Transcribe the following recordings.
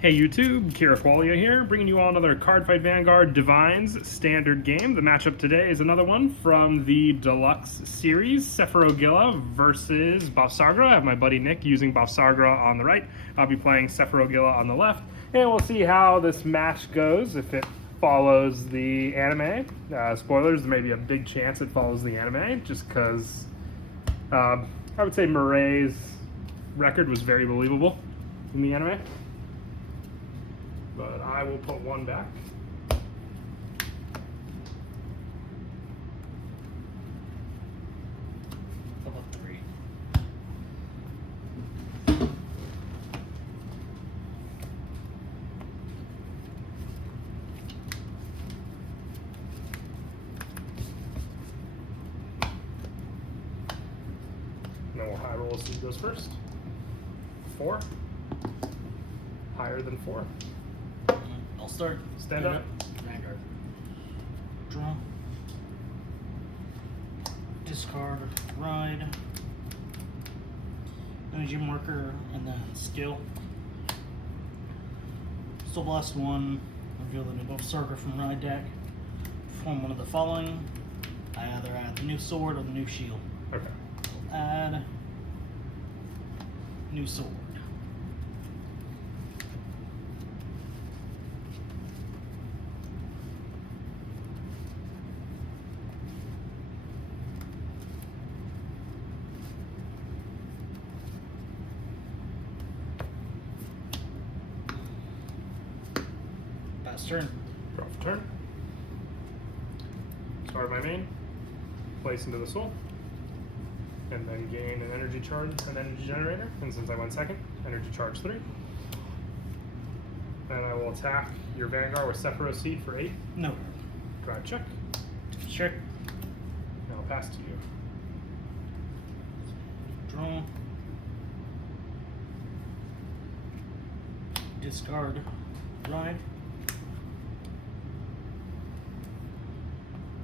Hey YouTube, Kira Qualia here, bringing you all another Cardfight Vanguard DivineZ standard game. The matchup today is another one from the Deluxe series, Sephirogila versus Bavsargra. I have my buddy Nick using Bavsargra on the right. I'll be playing Sephirogila on the left, and we'll see how this match goes, if it follows the anime. Spoilers, there may be a big chance it follows the anime, just because I would say Murray's record was very believable in the anime. But I will put one back. How about 3? And then we'll high roll as he goes first. 4. Higher than 4. I'll start. Stand up. Vanguard. Draw. Discard. Ride. Energy marker and then skill. Still blast 1. Reveal the new Bavsargra from Ride deck. Form one of the following. I either add the new sword or the new shield. Okay. I'll add new sword. Turn. Draw for turn. Start my main. Place into the soul. And then gain an energy charge, an energy generator. And since I went second, energy charge 3. And I will attack your Vanguard with Sephiro Seed for 8. No. Drive check. Check. And I'll pass to you. Draw. Discard. Ride.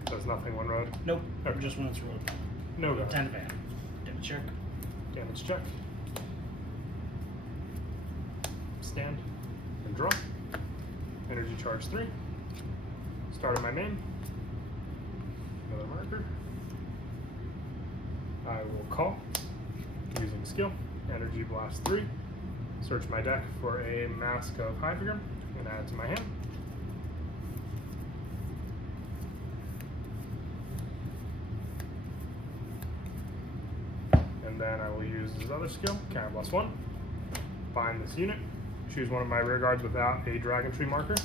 Does nothing one road. Nope. Okay. Just when it's rolled. No go. 10 van. Damage check. Damage check. Stand. And draw. Energy charge 3. Start of my main. Another marker. I will call using skill. Energy blast 3. Search my deck for a Mask of Hydrogram and add it to my hand. And then I will use this other skill, counter plus 1. Bind this unit. Choose one of my rear guards without a Dragon Tree marker.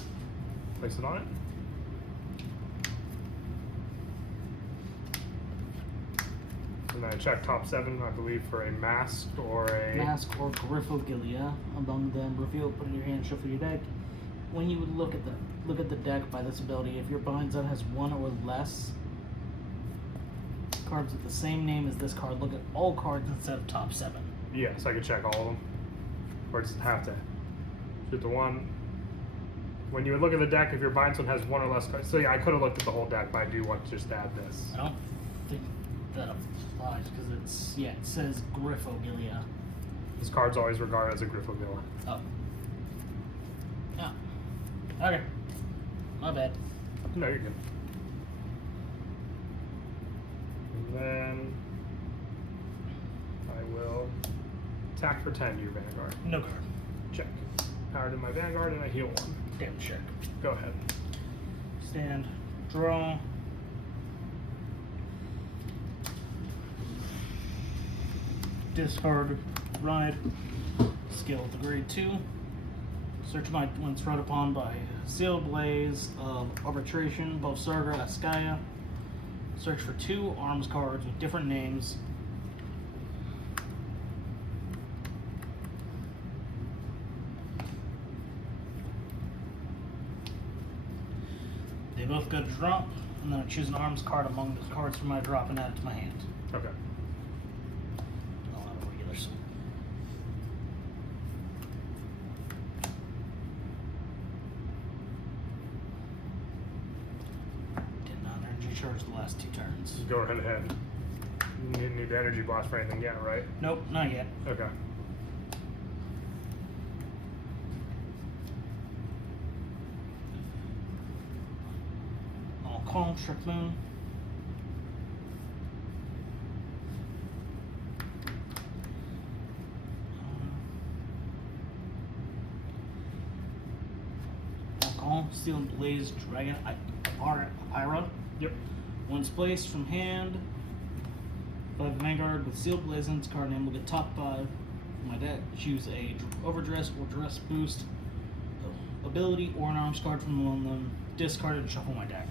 Place it on it. And then I check top 7, I believe, for a Mask or a... Mask or Sephirogila. Among them, reveal, put in your hand, shuffle your deck. When you would look at the deck by this ability, if your bind zone has 1 or less cards with the same name as this card, look at all cards instead of top 7. Yeah, so I could check all of them. Or just have to shoot the one. When you would look at the deck, if your bind zone has 1 or less cards. So yeah, I could have looked at the whole deck, but I do want to just add this. I don't think that applies because it's, yeah, it says Sephirogila. This card's always regarded as a Sephirogila. Oh. Oh. Okay. My bad. No, you're good. And then I will attack for 10 your Vanguard. No card. Check. Powered in my Vanguard and I heal 1. Damage check. Go ahead. Stand. Draw. Discard. Ride. Skill at the grade 2. Search my once brought upon by Sealed Blaze of Arbitration, Bavsargra Askaya. Search for 2 arms cards with different names. They both go to drop, and then I choose an arms card among the cards from my drop and add it to my hand. Okay. I'll have a regular sword. Did not energy charge the last 2 turns. Just go right ahead. You didn't need the energy blast for anything yet, right? Nope, not yet. Okay. Palm, Shark Moon. Alcohol, Sealed Blaze, Dragon, Ira. Yep. Once placed from hand, 5 Vanguard with Sealed Blaze in its card name will get top 5 my deck. Choose a Overdress or Dress Boost ability or an arms card from among them. Discard it and shuffle my deck.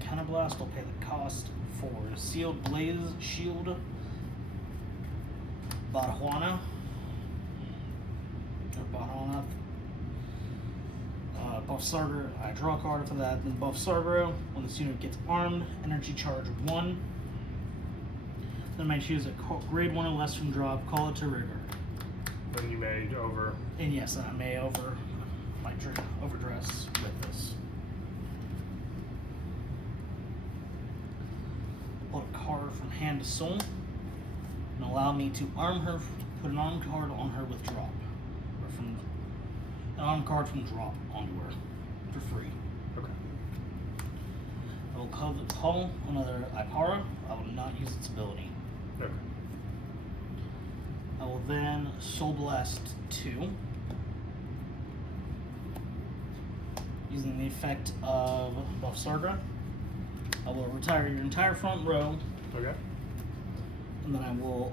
Counterblast will pay the cost for Sealed Blaze Shield, Bavsargra, Bavsargra. I draw a card for that. Then Bavsargra, when this unit gets armed, energy charge 1. Then I choose a grade 1 or less from drop, call it to rigor. Then you may over. And yes, I may overdress with this. Pull a card from hand to soul and allow me to arm her, put an arm card on her with drop, or from an arm card from drop onto her for free. Okay. I will call another Ipara. I will not use its ability. Okay. I will then Soul Blast 2 using the effect of Bavsargra. I will retire your entire front row, Okay. and then I will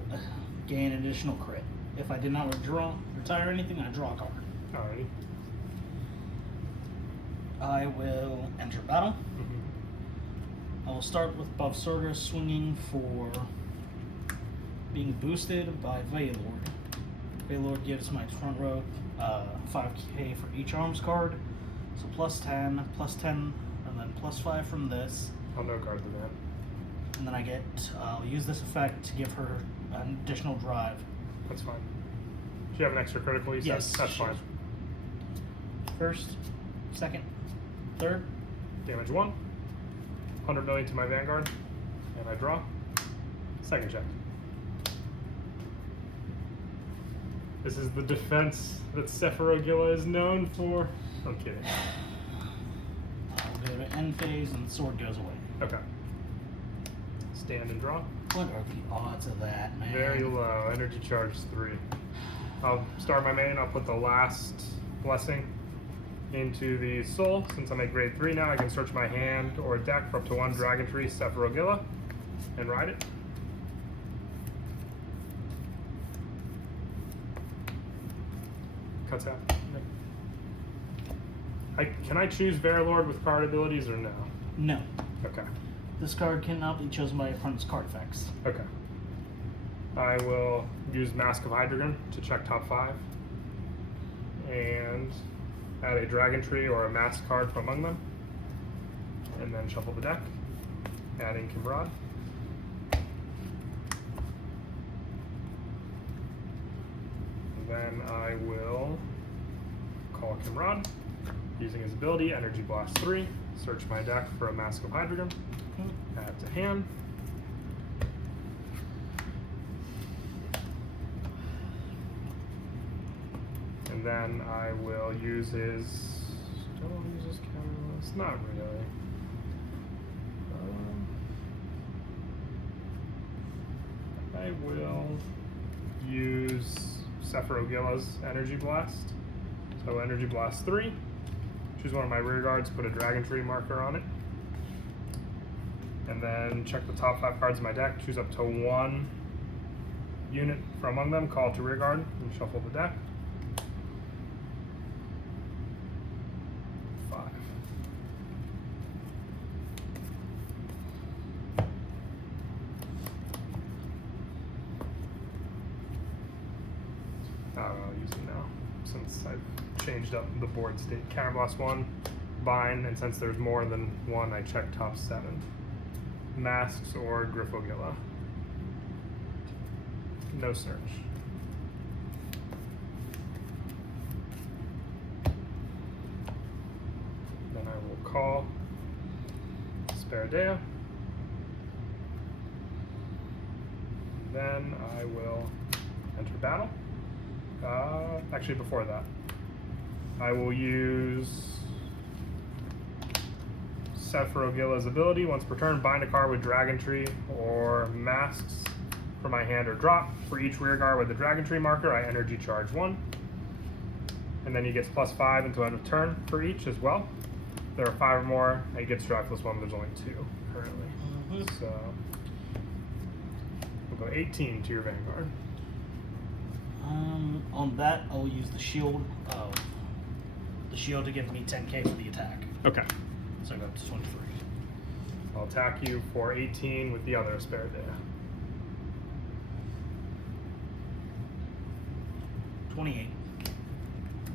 gain an additional crit. If I did not retire anything, I draw a card. Alrighty. I will enter battle. Mm-hmm. I will start with Bavsargra swinging for being boosted by Veilord. Veilord gives my front row 5k for each arms card, so plus 10, and then plus 5 from this. I'll no card to that. And then I'll use this effect to give her an additional drive. That's fine. Do you have an extra critical, you said? Yes. That's fine. First, second, third. Damage 1. 100 million to my Vanguard. And I draw. Second check. This is the defense that Sephirogila is known for. I'm kidding. I'll go to end phase and the sword goes away. Okay. Stand and draw. What are the odds of that, man? Very low. Energy charge 3. I'll start my main. I'll put the last blessing into the soul. Since I'm at grade 3 now, I can search my hand or deck for up to 1 Dragon Tree Sephirogila and ride it. Cuts out. Can I choose Verilord with card abilities or no? No. Okay. This card cannot be chosen by opponent's card effects. Okay. I will use Mask of Hydrogen to check top 5. And add a Dragon Tree or a Mask card from among them. And then shuffle the deck. Adding Kimrod. And then I will call Kimrod. Using his ability, Energy Blast 3. Search my deck for a Mask of Hydrogen. Add to hand. And then I will use his. Do I want to use his counterlist? Not really. I will use Sephirogila's Energy Blast. So Energy Blast 3. Choose one of my rear guards, put a Dragon Tree marker on it. And then check the top 5 cards of my deck, choose up to 1 unit from among them, call it to rear guard, and shuffle the deck. 5. I'll use them now, since I've changed up the board state. Counterblast 1, bind, and since there's more than 1, I check top 7. Masks or Griffogilla. No search. Then I will call Sephirogila. Then I will enter battle. Actually, before that, I will use Sephirogila's ability. Once per turn, bind a card with Dragon Tree or Masks from my hand or drop. For each rear guard with the Dragon Tree marker, I energy charge 1. And then he gets +5 until end of turn for each as well. If there are 5 or more, he gets drive +1. There's only 2 currently. So we'll go 18 to your Vanguard. On that, I'll use the shield. The shield to give me 10k for the attack. Okay. So I go up to 23. I'll attack you for 18 with the other Sephirogila. 28.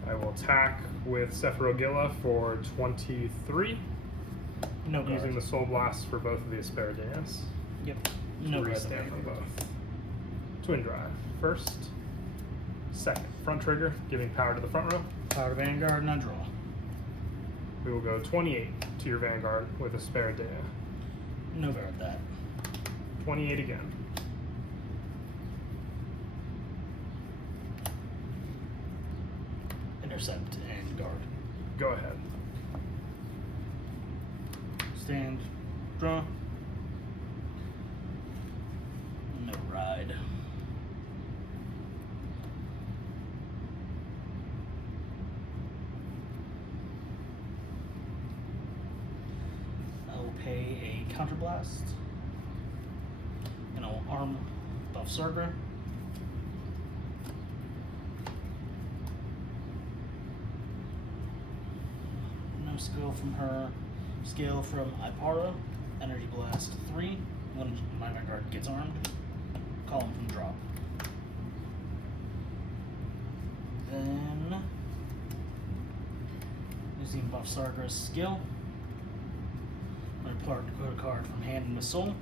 I will attack with Sephirogila for 23. No guard. Using the Soul Blast for both of the Asparagus. Yep. No guard. Restand on both. Twin Drive. First. Second. Front trigger, giving power to the front row. Power to Vanguard, and I draw. We will go 28 to your Vanguard with Asparagus. No guard that. 28 again. Intercept and guard. Go ahead. Stand. Draw. No ride. I will pay a counterblast. And I will arm Bavsargra. No skill from her. Skill from Ipara. Energy Blast 3. When my Vanguard gets armed, call him from drop. Then, using Bavsargra's skill, I'm going to put a card from hand into soul.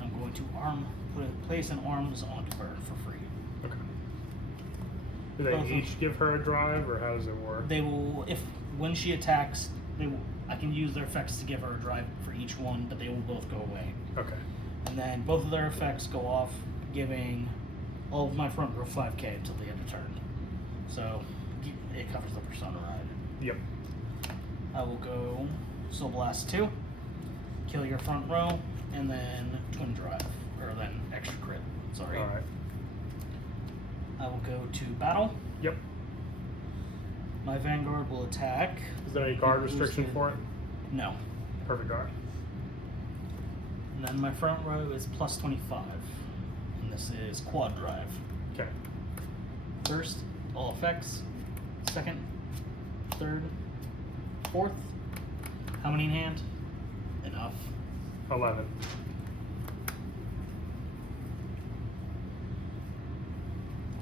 I'm going to place an arms onto her for free. Okay. Do they each give her a drive, or how does it work? They will, when she attacks, I can use their effects to give her a drive for each one, but they will both go away. Okay. And then both of their effects go off, giving all of my front row 5k until the end of turn. So it covers the Persona ride. Yep. I will go Soul Blast 2, kill your front row, and then Twin Drive, or then extra crit. Sorry. All right. I will go to battle. Yep. My Vanguard will attack. Is there any guard restriction for it? No. Perfect guard. And then my front row is +25. And this is quad drive. Okay. First, all effects. Second, third, fourth. How many in hand? Enough. 11.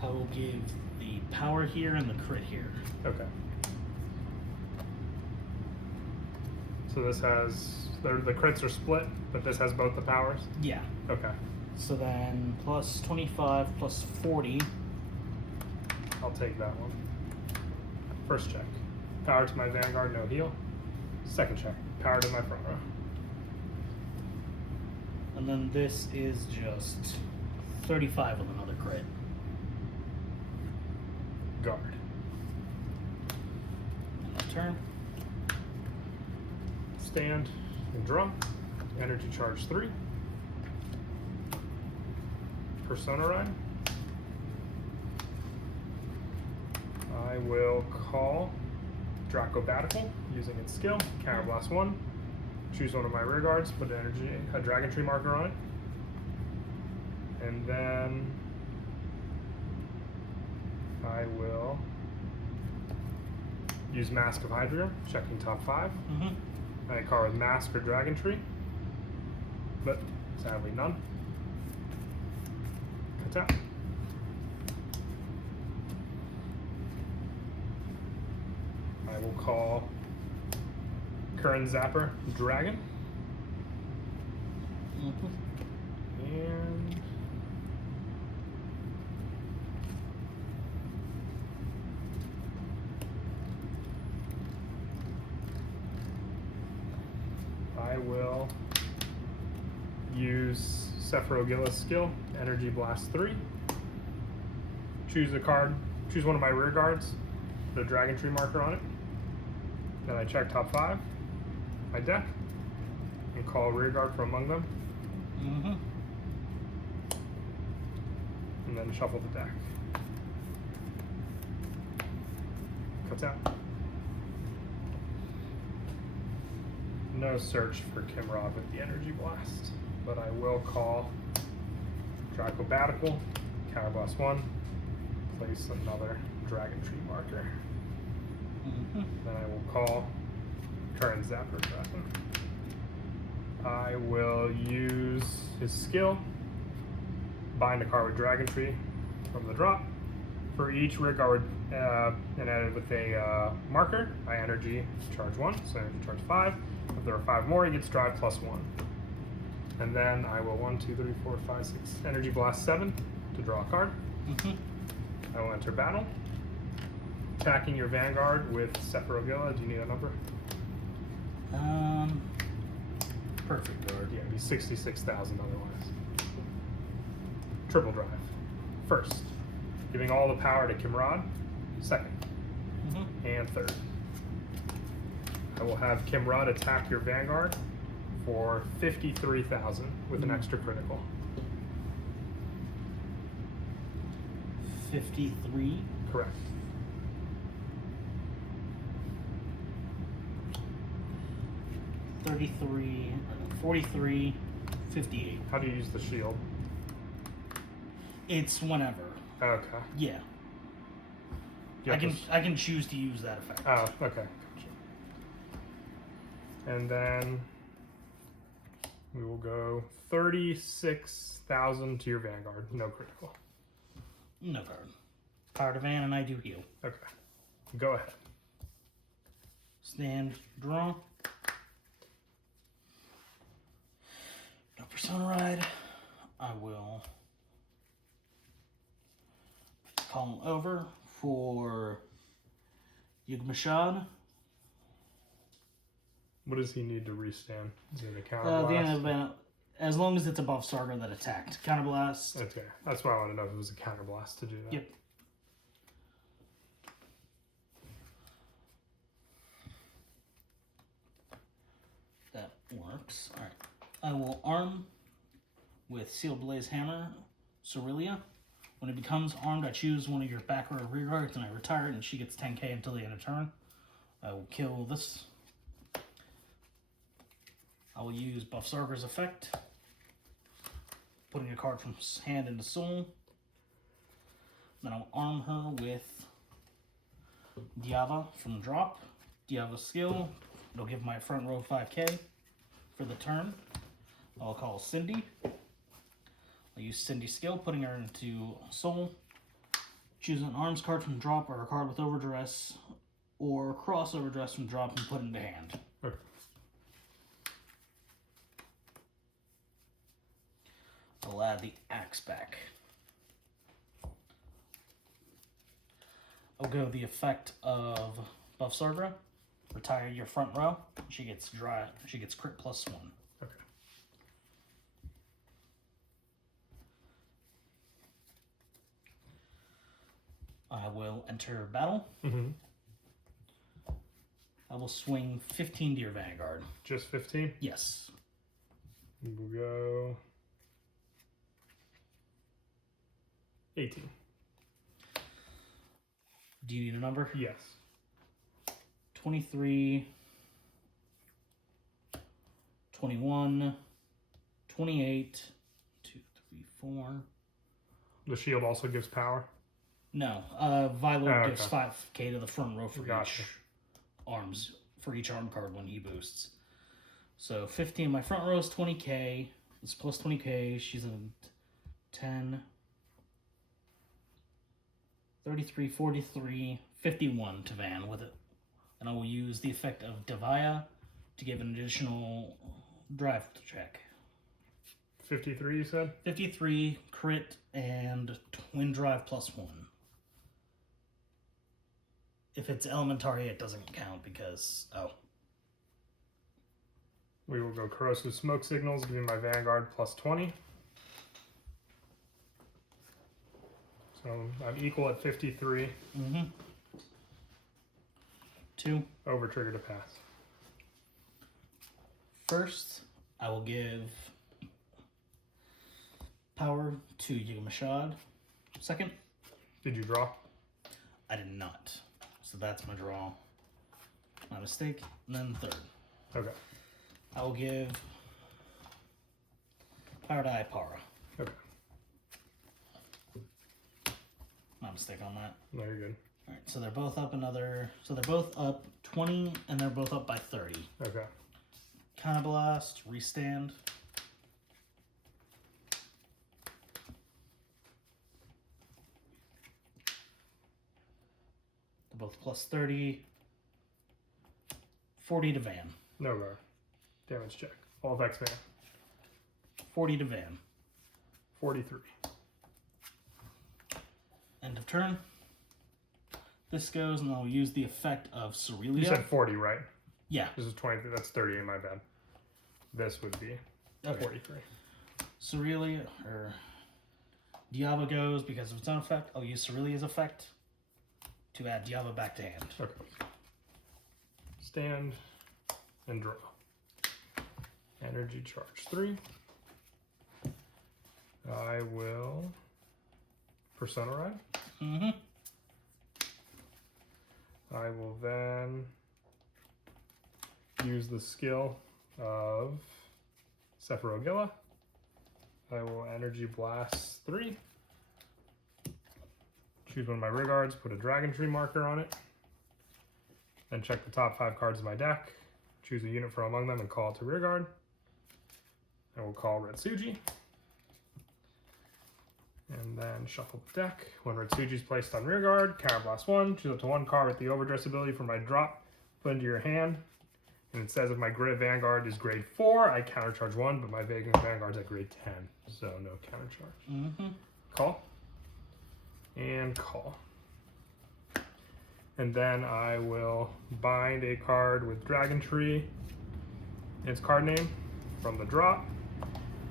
I will give the power here and the crit here. Okay. So this has, the crits are split, but this has both the powers? Yeah. Okay. So then +25 +40. I'll take that one. First check. Power to my Vanguard, no heal. Second check. Power to my front row. And then this is just 35 with another crit. Guard. And my turn. Stand and draw. Energy charge 3. Persona ride. I will call Dracobatical using its skill. Counterblast 1. Choose one of my rear guards, put a Dragon Tree marker on it. And then I will use Mask of Hydra, checking top 5. I card with Mask or Dragon Tree, but sadly none. Tap. I will call Current Zapper Dragon. And I will use Sephirogila's skill, Energy Blast 3. Choose a card, choose one of my rear guards, put a Dragon Tree marker on it. Then I check top 5, my deck, and call a rear guard from among them. And then shuffle the deck. Cuts out. No search for Kimrod with the Energy Blast, but I will call Dracobatical, Counterblast 1, place another Dragon Tree marker. Then I will call Current Zapper Dragon. I will use his skill, bind a card with Dragon Tree from the drop. For each rear guard and added with a marker, I energy charge 1, so energy charge 5. If there are 5 more, he gets drive plus 1. And then I will 1, 2, 3, 4, 5, 6, energy blast 7 to draw a card. I will enter battle. Attacking your Vanguard with Sephirogila. Do you need a number? Perfect guard. Yeah, it'd be 66,000 otherwise. Triple drive. First, giving all the power to Kimrod. Second, and third. I will have Kimrod attack your Vanguard for 53,000 with an extra critical. 53. Correct. $33, 43, 58. How do you use the shield? It's whenever. Okay. Yeah. You have to I can choose to use that effect. Oh, okay. Gotcha. And then we will go 36,000 to your Vanguard. No critical. No card. Power to Van and I do heal. Okay. Go ahead. Stand, draw. No Persona Ride. I will call him over for Yugmashad. What does he need to restand? Is it a The counterblast? end of the, as long as it's above Bavsargra that attacked. Counterblast. Okay. That's why I want to know if it was a counterblast to do that. Yep. That works. Alright. I will arm with Seal Blaze Hammer, Sephirogila. When it becomes armed, I choose one of your back or rear guards and I retire it, and she gets 10k until the end of turn. I will kill this. I will use Bavsargra's effect, putting a card from hand into soul. Then I'll arm her with Diava from drop. Diava's skill, it'll give my front row 5k for the turn. I'll call Cindy. I'll use Cindy's skill, putting her into soul. Choose an arms card from drop or a card with overdress or cross overdress from drop and put into hand. Okay. I'll add the axe back. I'll go the effect of Bavsargra. Retire your front row. She gets dry. She gets crit plus 1. Okay. I will enter battle. Mm-hmm. I will swing 15 to your Vanguard. Just 15? Yes. We'll go 18. Do you need a number? Yes. 23, 21, 28, 2, 3, 4. The shield also gives power? No, Violet Oh, gives okay. 5k to the front row for Gotcha. each arms, for each arm card when he boosts. So 15, my front row is 20k. It's plus 20k. She's a 10, 33, 43, 51 to Van with it. And I will use the effect of Divaya to give an additional drive check. 53, you said? 53, crit, and twin drive +1. If it's elementary, it doesn't count because, We will go corrosive smoke signals, give me my Vanguard +20. So I'm equal at 53. 2. Over trigger to pass. First, I will give power to Yigmashad. Second, Did you draw? I did not. So that's my draw. My mistake. And then third, Okay. I will give power to Ipara. Okay. My mistake on that. No, you're good. Alright, so they're both up so they're both up 20 and they're both up by 30. Okay. Counterblast, restand. They're both +30. 40 to Van. No guard. Damage check. All Vex Van. 40 to Van. 43. End of turn. This goes, and I'll use the effect of Sephirogila. You said 40, right? Yeah. This is 20. That's 30, my bad. This would be 43. Sephirogila, or Diava goes because of its own effect. I'll use Sephirogilia's effect to add Diava back to hand. Okay. Stand and draw. Energy charge 3. I will Persona Ride. I will then use the skill of Sephirogila. I will Energy Blast 3. Choose one of my rearguards, put a Dragon Tree marker on it. Then check the top 5 cards of my deck. Choose a unit from among them and call it to rearguard. I will call Retsuji. And then shuffle the deck. When Retsuji is placed on rearguard, Counterblast 1. Choose up to 1 card with the overdress ability from my drop. Put into your hand. And it says if my Grid Vanguard is grade 4, I countercharge 1, but my Vanguard's at grade 10. So no countercharge. Call. And call. And then I will bind a card with Dragon Tree, its card name, from the drop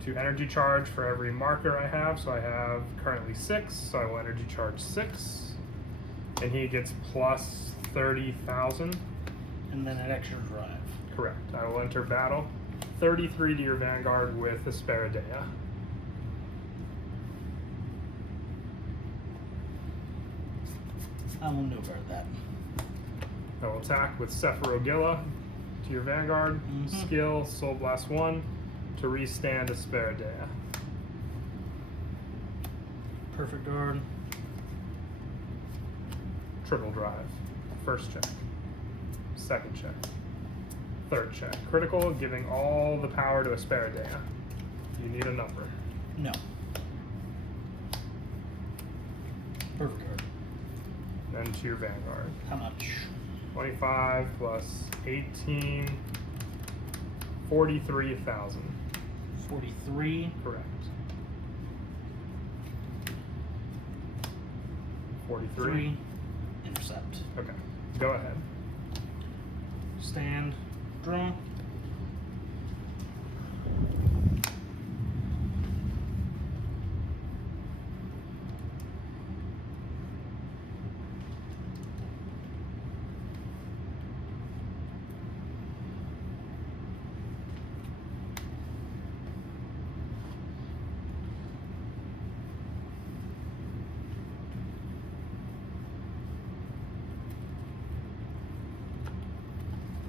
to energy charge for every marker I have. So I have currently 6, so I will energy charge 6. And he gets plus 30,000. And then an extra drive. Correct. I will enter battle 33 to your Vanguard with Asperidea. I will maneuver that. I will attack with Sephirogila to your Vanguard. Skill, Soul Blast 1 to restand Asperidea. Perfect guard. Triple drive. First check. Second check. Third check. Critical, giving all the power to Asperidea. You need a number. No. Perfect guard. Then to your Vanguard. How much? 25 plus 18. 43,000. 43. Correct. 43. 3. Intercept. Okay. Go ahead. Stand. Draw.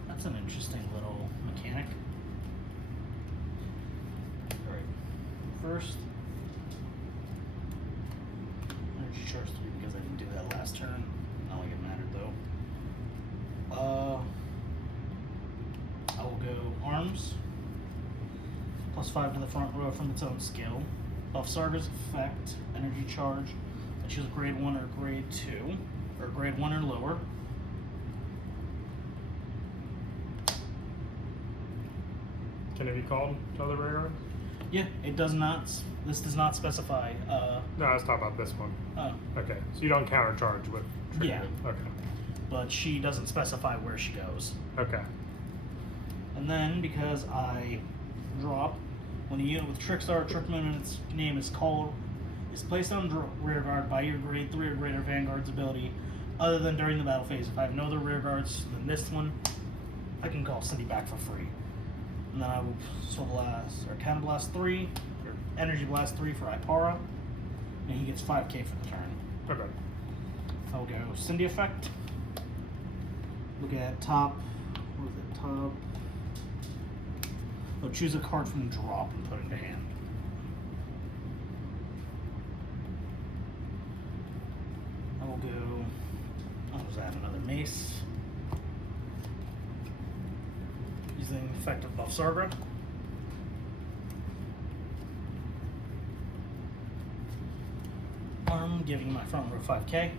That's an interesting little mechanic. Alright. First, energy charge 3 because I didn't do that last turn. Not like it mattered though. I will go arms. +5 to the front row from its own skill. Bavsargra's effect, energy charge. I choose grade 1 or grade 2, or grade 1 or lower. Can it be called to other rearguard? Yeah, it does not. This does not specify. No, I was talking about this one. Oh, Okay, so you don't countercharge with treatment. Yeah. Okay. but she doesn't specify where she goes. Okay. And then, because I drop, when a unit with Trickstar, Trickman, and its name is called, is placed on rear guard by your grade 3 or greater Vanguard's ability, other than during the battle phase. If I have no other rear guards than this one, I can call Cindy back for free. And then I will Soul Blast, or Cannon Blast 3, or Energy Blast 3 for Ipara, and he gets 5k for the turn. Okay. I'll go Cindy effect. Look at top. What was it? Top. I'll choose a card from drop and put it into hand. I will go. I'll just add another mace. Using effect of Bavsargra. Giving my front row 5k.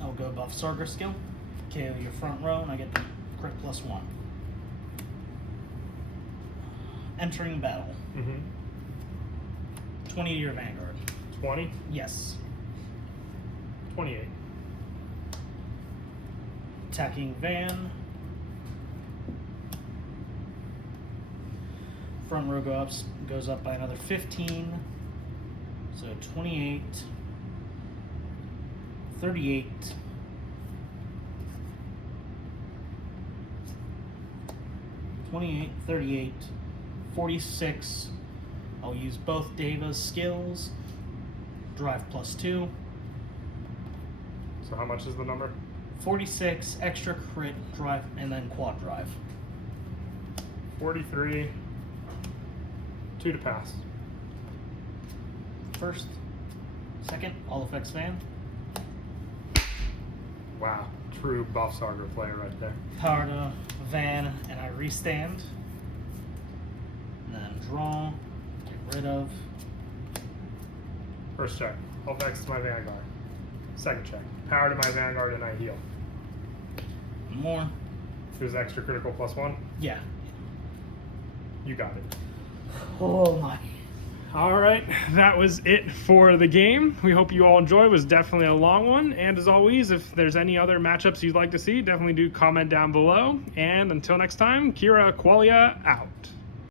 I'll go Bavsargra skill. KO your front row, and I get the crit +1. Entering battle. 20 to your Vanguard. 20? Yes. 28. Attacking Van. Front row goes up by another 15. So 28, 38, 28, 38, 46. I'll use both Deva's skills. Drive +2. So how much is the number? 46, extra crit, drive, and then quad drive. 43. 2 to pass. First, second, all effects Van. Wow. True Bavsargra player right there. Power to Van, and I restand. And then draw, get rid of. First check. All effects to my Vanguard. Second check. Power to my Vanguard and I heal. More. Who's extra critical +1? Yeah. You got it. Oh my. All right, that was it for the game. We hope you all enjoy. It was definitely a long one. And as always, if there's any other matchups you'd like to see, definitely do comment down below. And until next time, Kira Qualia out.